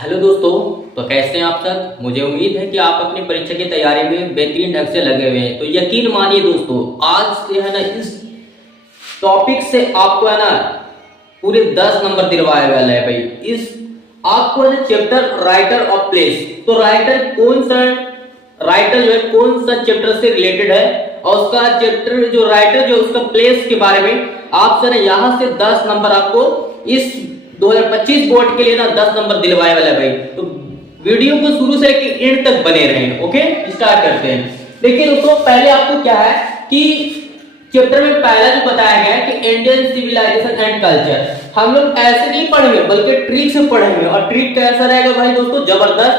Hello दोस्तों। तो कैसे हैं आप सब। मुझे उम्मीद है कि आप अपनी परीक्षा की तैयारी में बेहतरीन ढंग से लगे हुए हैं। तो यकीन मानिए दोस्तों, आज से है ना इस टॉपिक से आपको है ना पूरे 10 नंबर दिलवाए वाला है भाई। इस आपको है ना चैप्टर राइटर ऑफ प्लेस, तो राइटर कौन सा, राइटर जो है कौन सा चैप्टर से रिलेटेड है और उसका चैप्टर जो राइटर जो उसका प्लेस के बारे में आपसे ना यहाँ से 10 नंबर आपको इस 2025 बोर्ड के लिए ना 10 नंबर दिलवाए वाला है भाई। तो वीडियो को शुरू से लेकर एंड तक बने रहें। ओके, स्टार्ट करते हैं। देखिए दोस्तों, पहले आपको क्या है कि चैप्टर में पहला जो बताया गया है कि इंडियन सिविलाइजेशन एंड कल्चर, हम लोग ऐसे नहीं पढ़ेंगे बल्कि ट्रिक से पढ़ेंगे। और ट्रिक कैसा रहेगा भाई दोस्तों, जबरदस्त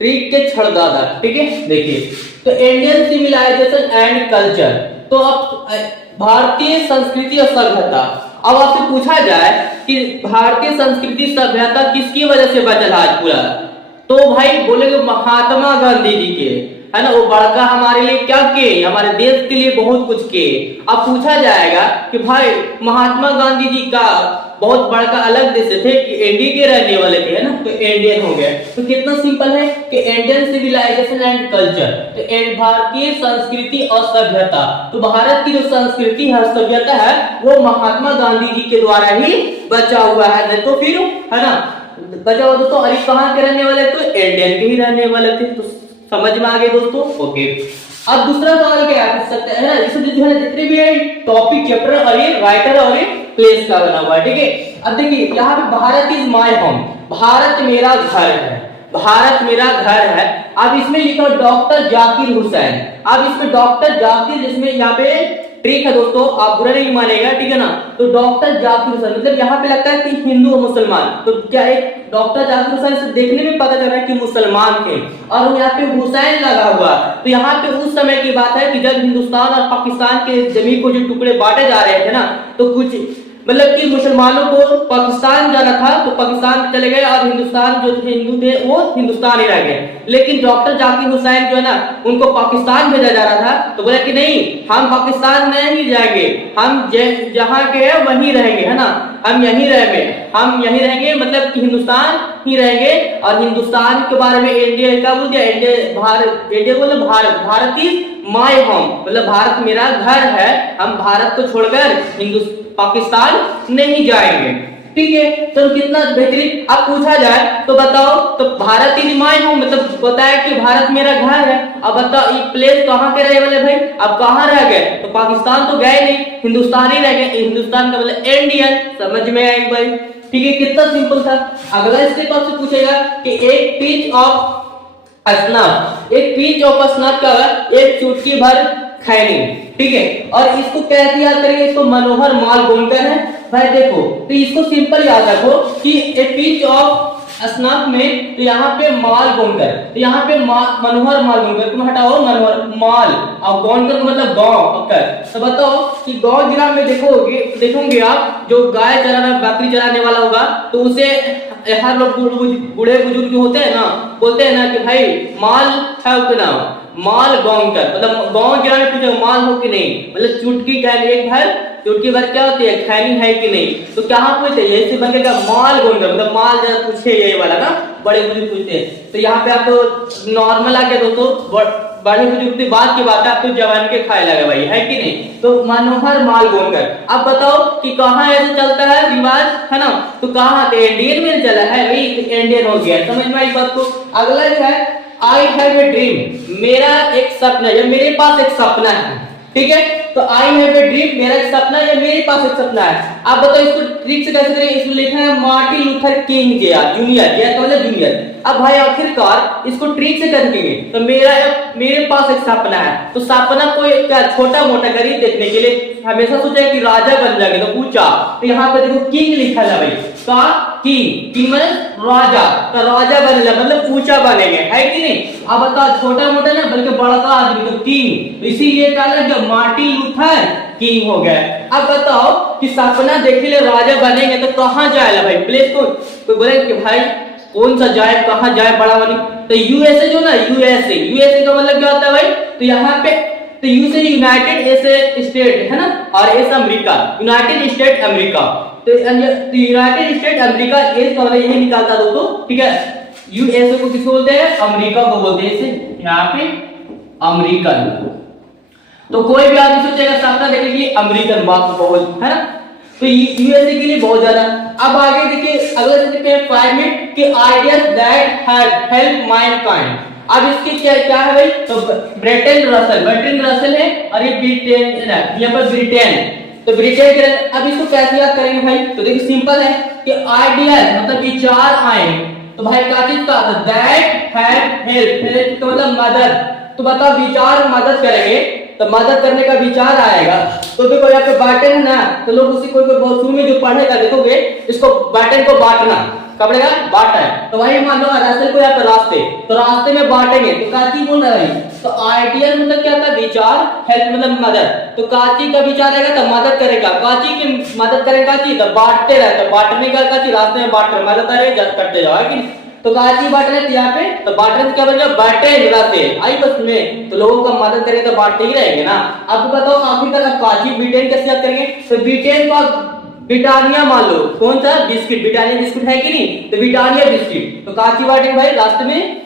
ट्रिक के छड़दादा। ठीक है, देखिए तो इंडियन सिविलाइजेशन एंड कल्चर, तो अब भारतीय संस्कृति और सभ्यता। अब आपसे पूछा जाए कि भारतीय संस्कृति सभ्यता किसकी वजह से बचा आज पूरा, तो भाई बोलेंगे महात्मा गांधी जी के, है ना। वो बड़का हमारे लिए क्या किए, हमारे देश के लिए बहुत कुछ किए। अब पूछा जाएगा कि भाई महात्मा गांधी जी का बहुत बड़का अलग देश थे कि इंडिया के रहने वाले थे, है ना, तो इंडियन हो गए। तो कितना सिंपल है कि इंडियन सिविलाइजेशन एंड कल्चर, तो भारतीय संस्कृति और सभ्यता। तो भारत की जो संस्कृति है सभ्यता है वो महात्मा गांधी जी के द्वारा ही बचा हुआ है, नहीं तो फिर, है ना, बचा हुआ। दोस्तों अरे कहाँ के रहने वाले, तो इंडियन के ही रहने वाले थे। तो समझ में आ गए दोस्तों। ओके, अब दूसरा सवाल क्या पूछ सकते हैं ना, इसमें जो है जितने भी है टॉपिक चैप्टर और ये राइटर और ये प्लेस का बना हुआ है। ठीक है, अब देखिए यहाँ पे Bharat is my home, Bharat मेरा घर है, भारत मेरा घर है। अब इसमें लिखा डॉक्टर जाकिर हुसैन। अब इसमें डॉक्टर जाकिर, जिसमें यहाँ पे ट्रिक है दोस्तों, आप बुरा नहीं मानेगा, ठीक है ना। तो डॉक्टर जाकिर हुसैन मतलब यहाँ पे लगता है कि हिंदू और मुसलमान, तो क्या एक डॉक्टर जाकिर हुसैन से देखने में पता चल रहा है कि मुसलमान थे और यहाँ पे हुसैन लगा हुआ। तो यहाँ पे उस समय की बात है कि जब हिंदुस्तान और पाकिस्तान के जमीन को जो टुकड़े बांटे जा रहे थे ना, तो कुछ मतलब कि मुसलमानों को पाकिस्तान जाना था तो पाकिस्तान चले गए और हिंदुस्तान जो हिंदू थे वो हिंदुस्तान ही रह गए। लेकिन डॉक्टर जाकिर हुसैन जो है ना उनको पाकिस्तान भेजा जा रहा था, तो बोला कि नहीं, हम पाकिस्तान नहीं जाएंगे, हम जहाँ के हैं वहीं रहेंगे, है ना, हम यहीं रहेंगे, मतलब कि हिंदुस्तान ही रहेंगे। और हिंदुस्तान के बारे में इंडिया का बोल दिया, इंडिया बोले भारत इज माय होम, मतलब भारत मेरा घर है, हम भारत को छोड़कर पाकिस्तान नहीं जाएंगे। ठीक है, तो कितना बेहतरीन। अब पूछा जाए तो बताओ, तो भारत इज माय होम मतलब बताया कि भारत मेरा घर है। अब बताओ ये प्लेस कहाँ के रहे वाले भाई, अब कहाँ रह गए, तो पाकिस्तान तो गए नहीं, हिंदुस्तान ही रह गए। हिंदुस्तान का मतलब इंडियन, समझ में आई भाई। ठीक है, कितना सिंपल था। अगला स्टेप आपसे पूछेगा कि एक पिंच ऑफ स्नफ, एक पिंच ऑफ स्नफ का एक चुटकी भर खैनी। ठीक है, और इसको कैसे याद करेंगे, इसको मनोहर मालगोंकर है भाई। देखो तो इसको सिंपल याद रखो कि ए पिंच ऑफ स्नफ में, तो यहाँ पे मालगोंकर, तो यहाँ पे मनोहर मालगोंकर, तुम हटाओ मनोहर माल और गोंडकर मतलब गांव। तो बताओ कि गांव जिला में देखोगे आप, जो गाय चराना बकरी चराने वाला होगा तो उसे हर लोग बूढ़े बुजुर्ग जो होते हैं ना बोलते हैं ना कि भाई माल है कि ना, माल गोंडकर, मतलब गांव जिला में पूछे माल हो कि नहीं, मतलब चुटकी खैनी, एक भर चुटकी भर क्या होती है, खैनी है कि नहीं। तो कहाँ पूछते हैं, ऐसे बनेगा माल गोंडकर, मतलब माल जरा पूछे ये वाला ना, बड़े बुजुर्ग पूछते हैं। तो यहाँ पे आपको नॉर्मल आ गया दोस्तों, बड़े बुजुर्ग की बात है, आपको जवान के खाए लगे भाई, है कि नहीं। तो मनोहर मालगोंकर। अब बताओ कि कहाँ ऐसे चलता है रिवाज, है ना, तो कहाँ इंडियन में चला है भाई, इंडियन हो गया, समझ में आई बात को। अगला जो है आई हैव ए ड्रीम, मेरा एक सपना है, मेरे पास एक सपना है। ठीक है, तो आई हैव ए ड्रीम, मेरा एक सपना है, मेरे पास एक सपना है। आप बताओ इसको ट्रिक से कैसे करें, इसमें लिखा है मार्टिन लूथर किंग जूनियर, तो मतलब जूनियर। अब भाई आखिरकार इसको ट्रिक से करेंगे, तो मेरे पास एक सपना है, तो सपना कोई क्या छोटा मोटा गरीब देखने के लिए हमेशा सोचा कि राजा बन जाएंगे, तो ऊंचा। तो यहाँ पे देखो किंग लिखा है भाई, का किंग मतलब राजा, तो राजा बनेगा मतलब ऊंचा बनेंगे, है कि नहीं। अब बताओ छोटा मोटा ना बल्कि बड़का आदमी, तो किंग, तो इसीलिए कहा जब मार्टिन लूथर किंग हो गए। अब बताओ कि सपना देखे ले राजा बनेंगे तो कहाँ जाएगा भाई, प्लेस को कोई बोले कि भाई कौन सा जाए, कहाँ जाए बड़ा वाली, तो यूएसए जो ना, यूएसए का मतलब क्या होता है भाई, तो यहाँ पे तो यू से यूनाइटेड स्टेट है ना, और S America, United state America. तो यूनाइटेड स्टेट अमेरिका एस का मतलब यही निकालता दोस्तों, ठीक है। यूएसए को किसको बोलते हैं? अमेरिका को बोलते हैं, इसे यहाँ पे अमेरिकन। तो कोई भी आदमी सोचेगा सपना देखेगा कि अमेरिकन बात बहुत है ना, तो यूएसए के लिए बहुत ज्यादा। अब आगे देखिए अगला देखते हैं 5 मिनट के आइडियाज दैट हैव हेल्प माइनकाइंड। अब इसके क्या है भाई? तो ब्रेटन रसल है और ये ब्रिटेन है, यहाँ पर ब्रिटेन, तो ब्रिटेन के। अब इसको कैसे याद करेंगे भाई? तो देखिए सिंपल है कि आइडियाज मतलब विचार आए, तो भाई क्या चीज का? दैट हैव हेल्प का मतलब मदद। तो बताओ विचार मदद करेंगे तो मदद करने का विचार आएगा। तो देखो यहाँ पे बाटन है ना, तो लोग उसी कोई शुरू में जो पढ़ेगा देखोगे इसको बाटन को बांटना कब पड़ेगा? बांटा है। तो वही मान लो रास्ते को यहाँ पे रास्ते, तो रास्ते में बांटेंगे तो काची बोल रहा है भाई। तो आइडियल मतलब क्या था? विचार, हेल्प मतलब मदद। तो काची का विचार आएगा तो मदद करेगा, काची की मदद करेगा, काची तो बांटते रहते, बांटने का काची रास्ते में बांट कर मदद आएगा करते जाओ, है कि तो काची बांटने यहाँ पे, तो बांटने क्या बन गया? बांटे रास्ते आई बस में, तो लोगों का मदद करेंगे तो बांटते ही रहेंगे ना। अब बताओ आखिरकार काची ब्रिटेन कैसे याद करेंगे? तो ब्रिटेन का ब्रिटानिया मान लो, कौन सा? बिस्किट, ब्रिटानिया बिस्कुट है कि नहीं? तो ब्रिटानिया बिस्किट, तो काची बांटेंगे भाई लास्ट में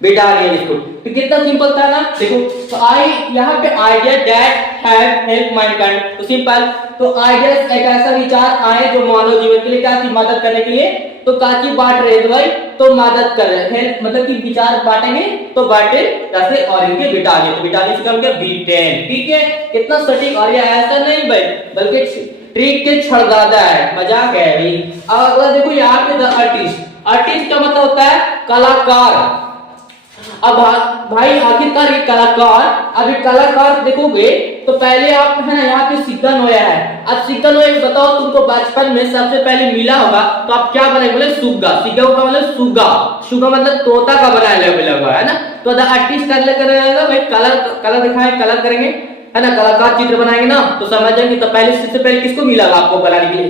ब्रिटानिया बिस्कुट। तो कितना सिंपल था ना, देखो। तो आई यहाँ पे आइडिया दैट हैव हेल्प माइनकाइंड, तो सिंपल। तो आइडियाज एक ऐसा विचार आए जो मानव जीवन के लिए क्या थी? मदद करने के लिए। तो काची बांट रहे थे भाई, तो मदद कर रहे हैं, मतलब कि विचार बांटेंगे तो बांटे जैसे, और इनके ब्रिटानिया, तो ब्रिटानिया से कम क्या? ब्रिटेन, ठीक है। कितना सटीक, और ये ऐसा नहीं भाई बल्कि ट्रिक के छड़दादा है, मजाक है भाई। अब अगला देखो यहाँ पे द आर्टिस्ट, आर्टिस्ट का मतलब होता है कलाकार। अब भाई आखिरकार ये कलाकार, अभी कलाकार देखोगे तो पहले आप है ना यहाँ पे सिक्का नोया है। अब सिक्का नोया बताओ तुमको बचपन में सबसे पहले मिला होगा तो आप क्या बनाए? बोले सुग्गा। सिक्का का मतलब सुग्गा, सुग्गा मतलब तोता का बनाया हुआ है ना। तो द आर्टिस्ट कर लेकर भाई कलर दिखाए, कलर करेंगे है ना, कलाकार चित्र बनाएंगे ना, तो समझ जाएंगे। तो पहले सबसे पहले किसको मिला आपको बनाने के लिए?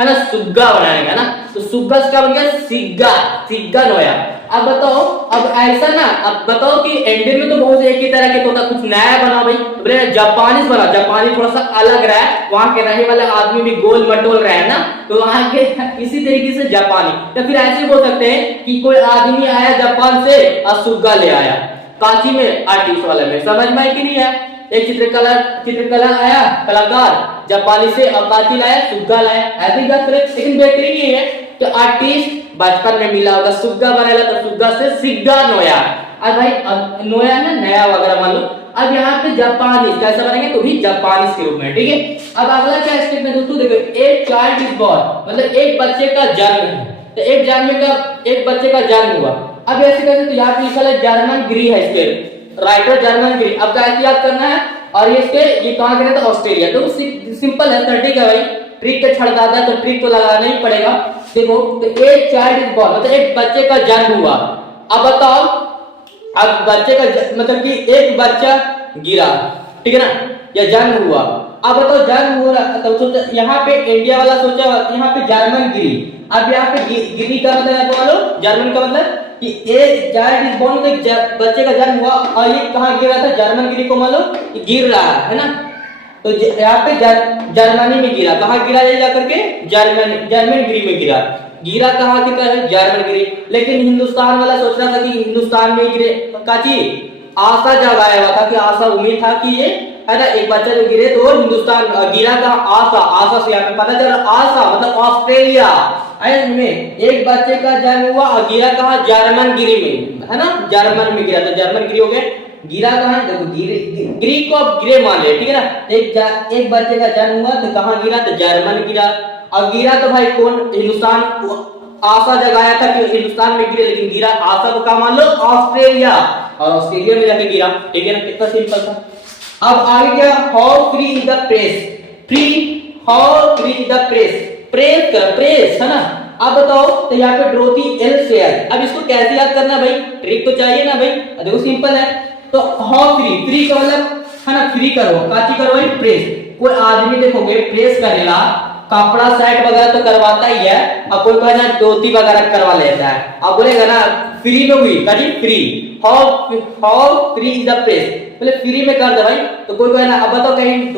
है ना, सुग्गा बनाएगा ना। तो सुग्गा का बन गया सिग्गा, सिग्गा नोया। अब बताओ, अब ऐसा ना, अब बताओ कि इंडियन में तो बहुत एक ही तरह के तोता, कुछ नया बना भाई। बोले जापानीज बना, जापानी थोड़ा सा अलग रहा है, वहां के रहने वाले आदमी भी गोल मटोल रहे हैं ना, तो वहां के इसी तरीके से जापानी। तो फिर ऐसे बोल सकते हैं कि कोई आदमी आया जापान से और सुग्गा ले आया, कांची में आर्टिस्ट वाले में, समझ में आई कि नहीं है? एक चित्रकला आया कलाकार जापानी से, और कांची लाया सुग्गा लाया, ऐसे बात करें। लेकिन बेहतरीन ये है कि आर्टिस्ट बचपन में मिला होगा, सुग्गा बनाया तो सुग्गा से सिग्गा नोया। अब भाई नोया है ना, नया वगैरह मान लो। अब यहाँ पे जापानीज कैसा बनेंगे? तो भी जापानीज के रूप में, ठीक है। अब अगला क्या स्टेप में दोस्तों देखो, एक चाइल्ड इज बॉर्न मतलब एक बच्चे का जन्म है, तो एक बच्चे का जन्म हुआ। अब ऐसे कैसे? तो यहाँ पे लिखा है जर्मन ग्री है इसके राइटर, जर्मन ग्री। अब कैसे याद करना है? और ये कहाँ के रहता? ऑस्ट्रेलिया। तो सिंपल है, ठीक है भाई। ट्रिक पे छड़काता है तो ट्रिक तो लगाना ही पड़ेगा। देखो, तो एक चाइल्ड इज बॉर्न मतलब एक बच्चे का जन्म हुआ। अब बताओ, अब बच्चे का मतलब कि एक बच्चा गिरा, ठीक है ना, या जन्म हुआ। अब बताओ जन्म हुआ तो यहाँ पे इंडिया वाला सोचा यहाँ पे जर्मन गिरी। अब यहाँ पे गिरी का मतलब बोलो, जर्मन का मतलब कि एक चाइल्ड इज बॉर्न तो बच्चे का जन्म हुआ, और ये कहाँ गिरा था? जर्मन गिरी को मान लो गिर रहा है ना, तो यहाँ पे जर्मनी में गिरा। कहाँ गिरा ये जाकर के? जर्मन गिरी में गिरा। गिरा कहाँ से कर? जर्मन गिरी। लेकिन हिंदुस्तान वाला सोच रहा था कि हिंदुस्तान में गिरे, काची आशा जगाया हुआ था कि आशा उम्मीद था कि ये है ना एक बच्चा जो गिरे तो हिंदुस्तान गिरा का आशा से यहाँ पे पता चला आशा मतलब ऑस्ट्रेलिया में एक बच्चे का जन्म हुआ और गिरा कहा? जर्मन गिरी में, है ना, जर्मन में गिरा, तो जर्मन गिरी हो गया। गिरा कहाँ? देखो गिरी को अब गिरे मान ले, ठीक है ना। एक बच्चे का जन्म हुआ तो कहाँ गिरा? तो जर्मन गिरा। और गिरा तो भाई कौन? हिंदुस्तान, आशा जगाया था कि हिंदुस्तान में गिरे, लेकिन गिरा आशा को कहा मान लो? ऑस्ट्रेलिया, और ऑस्ट्रेलिया में जाके गिरा, ठीक है ना। कितना सिंपल था। अब आगे क्या? How free is the press, free how free is the press, press है ना। अब बताओ, तो यहाँ पे ड्रोथी एल शेयर। अब इसको कैसे याद करना भाई? ट्रिक तो चाहिए ना भाई। देखो सिंपल है, तो हाउ फ्री का मतलब है ना फ्री करो, काची करो भाई? प्रेस। कोई आदमी देखोगे प्रेस करेगा, कपड़ा सेट वगैरह तो करवाता ही है, और कोई कहना धोती वगैरह करवा लेता है। अब बोलेगा ना फ्री में हुई, काची free, how free is the press, बोले फ्री में कर दे भाई। तो कोई कहना, अब बताओ कहीं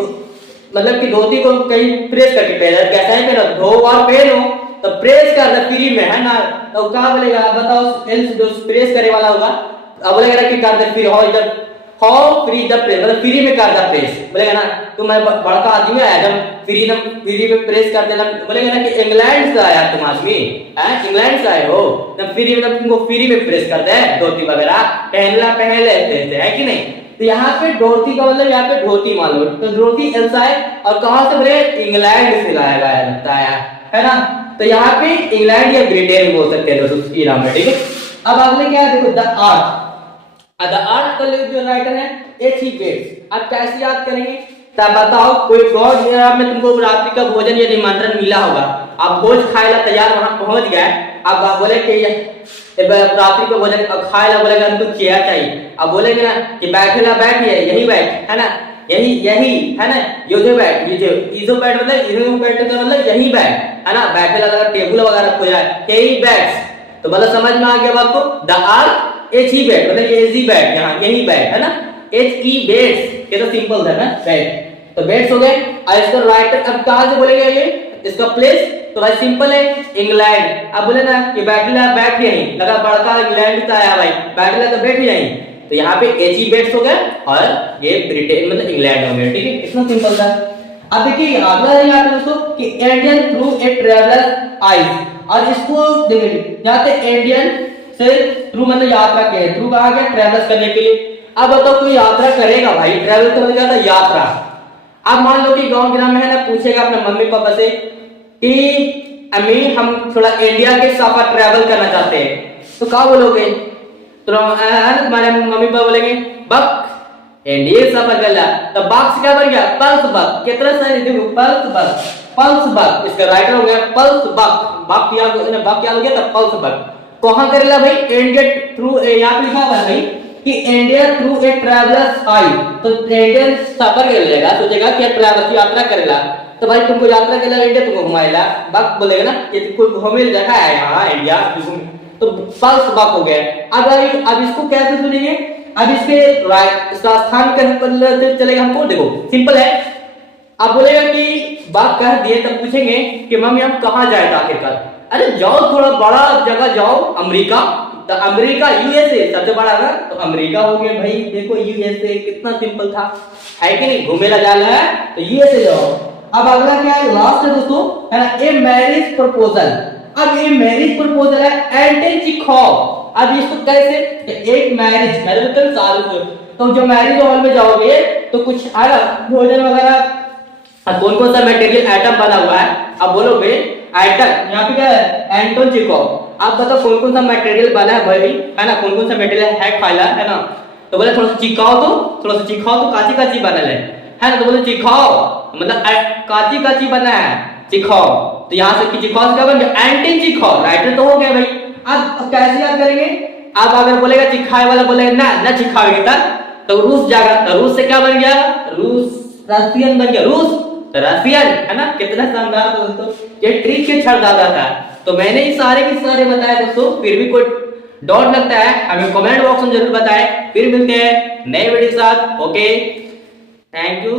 मतलब कि धोती को कहीं प्रेस करके पहना, कैसा है पहना, धो और पहनो तो प्रेस कर दे फ्री में, है ना। तो क्या बोलेगा बताओ, एल्स जो प्रेस करे वाला होगा, अब बोलेगा कि कर दे free, how free the press, मतलब फ्री में कर दे प्रेस, बोलेगा ना। तो मैं बड़का आदमी आया जब फ्री में प्रेस कर देना, बोलेगा ना कि इंग्लैंड से आया तुम आदमी, है इंग्लैंड से आए हो, तब फ्री में तुमको फ्री में प्रेस कर दे धोती वगैरह पहनला पहन लेते थे, है कि नहीं। तो यहाँ पे धोती का मतलब यहाँ पे धोती मान लो, तो धोती एल्सा है और कहां से बोले, इंग्लैंड से लाया गया लगता है ना। तो यहाँ पे इंग्लैंड या ब्रिटेन बोल सकते हैं दोस्तों इरान में, ठीक है। अब अगले क्या है देखो, द आर्ट का जो राइटर है H.E. बेट्स। आप कैसे याद करेंगे, तब बताओ, कोई गॉड में तुमको रात्रि का भोजन या निमंत्रण मिला होगा, आप भोज खाए ला तैयार वहां पहुंच गए, अब आप बोले कि रात्रि का भोजन खाए ला, बोलेगा हमको चेयर चाहिए, अब बोलेंगे ना कि बैठेला बैठिए, यही बैठ, है ना, यही है ना, ये बैठ, ये जो बैठ मतलब यही बैठ, है ना, बैठेला टेबल वगैरह खोजा यही बैठ। तो मतलब समझ में आ गया आपको, द आर्ट H.E. बेड मतलब H.E. बेड, यहाँ यही बेड है ना, H.E. बेड्स, ये तो सिंपल था ना बेड। तो बेड्स हो गए। और इसका राइटर अब कहां से बोलेगा ये, इसका प्लेस तो भाई सिंपल है, इंग्लैंड। अब बोले ना कि बैठला बैठ यहीं, लगा बड़का इंग्लैंड से आया भाई, बैठला तो बैठ यहीं, तो यहाँ पे H.E. बेड्स हो गया और ये ब्रिटेन मतलब इंग्लैंड हो गया, ठीक है, इतना सिंपल था। अब देखिए अगला है यहाँ पे दोस्तों कि Indian through a traveller eyes, और इसको देखिए यहाँ पे इंडियन से थ्रू मतलब यात्रा के, थ्रू कहा गया ट्रेवल्स करने के लिए। अब बताओ कोई यात्रा करेगा भाई, ट्रेवल तो मतलब क्या था, यात्रा। अब मान लो कि गांव ग्राम में है ना, पूछेगा अपने मम्मी पापा से कि अम्मी हम थोड़ा इंडिया के सफर ट्रेवल करना चाहते हैं, तो क्या बोलोगे, तो तुम्हारे मम्मी पापा बोलेंगे बक इंडिया सफर कर ला, तो बक से क्या बन गया, पल्स बक, कितना सही देखो, पल्स बक, इसका राइटर हो गया पल्स बक, बक क्या हो गया था, पल्स बक। कहां करेला भाई, इंडिया थ्रू, यहाँ पे लिखा हुआ है भाई कि इंडिया थ्रू ए ट्रैवलर्स आई, तो इंडियन सफर कर लेगा, सोचेगा कि ट्रैवलर्स यात्रा करेला, तो भाई तुमको यात्रा करेला इंडिया, तुमको घुमाएला, बक बोलेगा ना कि कोई घूमे जगह है यहाँ इंडिया, तो पल्स बक हो गया। अब इसको कैसे सुनेंगे, अब इसके स्थान पर चलेगा हमको, देखो सिंपल है। अब बोलेगा कि बात कह दिए, तब पूछेंगे कि मम्मी हम कहाँ जाए आखिरकार, अरे जाओ थोड़ा बड़ा जगह जाओ, अमेरिका, तो अमेरिका यूएसए सबसे बड़ा है, तो अमेरिका हो गया भाई, देखो यूएसए कितना सिंपल था, है कि नहीं, घूमेला जाना है तो यूएसए जाओ। अब अगला क्या है, लास्ट है दोस्तों, है ना, ए मैरिज प्रपोजल। अब ये मैरिज प्रपोजल है एंटन चेखव। अब इसको कैसे, एक मैरिज तो जो मैरिज हॉल में जाओगे तो कुछ भोजन वगैरह, कौन कौन सा मटेरियल आइटम बना हुआ है, अब बोलोगे आइटम, यहाँ पे क्या है एंटन चेखव। आप बताओ कौन कौन सा मटेरियल बना है भाई, है ना, कौन कौन सा मटेरियल है खाइला, है ना। तो बोले थोड़ा सा चिखाओ, तो काची काची बनल है ना, तो बोले चिखाओ मतलब काची बना है, चिखाओ, तो यहाँ से चिखाओ क्या बन गया, एंटन चेखव, राइटर तो हो गया भाई। अब कैसे याद करेंगे, आप अगर बोलेगा चिखाए वाला बोलेगा ना चिखाओगे तो रूस जाएगा, तो रूस से क्या बन गया, रूस रशियन बन गया, रूस रशियन, है ना, कितना शानदार दोस्तों, ये ट्रिक के छड़ दादा था। तो मैंने ये सारे के सारे बताए दोस्तों, फिर भी कोई डाउट लगता है हमें कमेंट बॉक्स में जरूर बताएं। फिर मिलते हैं नए वीडियो के साथ, ओके, थैंक यू।